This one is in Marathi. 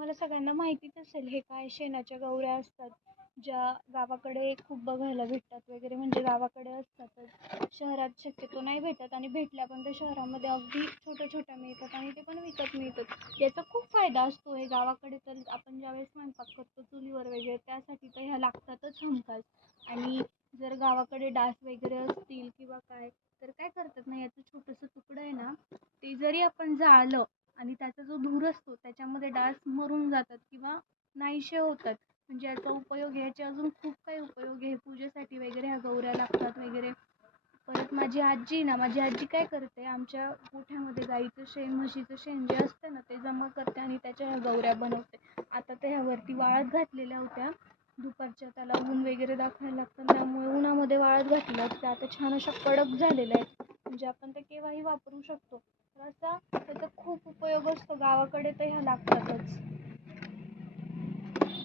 तुम्हाला सगळ्यांना माहितीच असेल हे काय शेणाच्या गौऱ्या असतात, ज्या गावाकडे खूप बघायला भेटतात वगैरे, म्हणजे गावाकडे असतातच, शहरात शक्यतो नाही भेटत, आणि भेटल्या पण ते शहरामध्ये अगदी छोट्या छोट्या मिळतात आणि ते पण विकत मिळतात. याचा खूप फायदा असतो. हे गावाकडे तर आपण ज्यावेळेस स्वयंपाक करतो चुलीवर वगैरे, त्यासाठी तर ह्या लागतातच हमखास. आणि जर गावाकडे डास वगैरे असतील किंवा काय, तर काय करतात ना, याचं छोटंसं तुकडं आहे ना, ते जरी आपण जाळलं आणि त्याचा जो धूर असतो त्याच्यामध्ये डास मरून जातात किंवा नाहीसे होतात. म्हणजे याचा उपयोग, याचे अजून खूप काही उपयोग आहे. पूजेसाठी वगैरे ह्या गौऱ्या लागतात वगैरे. परत माझी आजी काय करते, आमच्या गोठ्यामध्ये गाईचं शेण, म्हशीचं शेण जे असतं ना, ते जमा करते आणि त्याच्या ह्या गौऱ्या बनवते. आता तर ह्यावरती वाळत घातलेल्या होत्या दुपारच्या, त्याला ऊन वगैरे दाखवायला लागतं, त्यामुळे उन्हामध्ये वाळत घातल्या त्या आता छान अशा कडक झालेल्या आहेत, म्हणजे आपण ते केव्हाही वापरू शकतो. तर असा त्याचा खूप उपयोग असतो. गावाकडे तर ह्या लागतातच.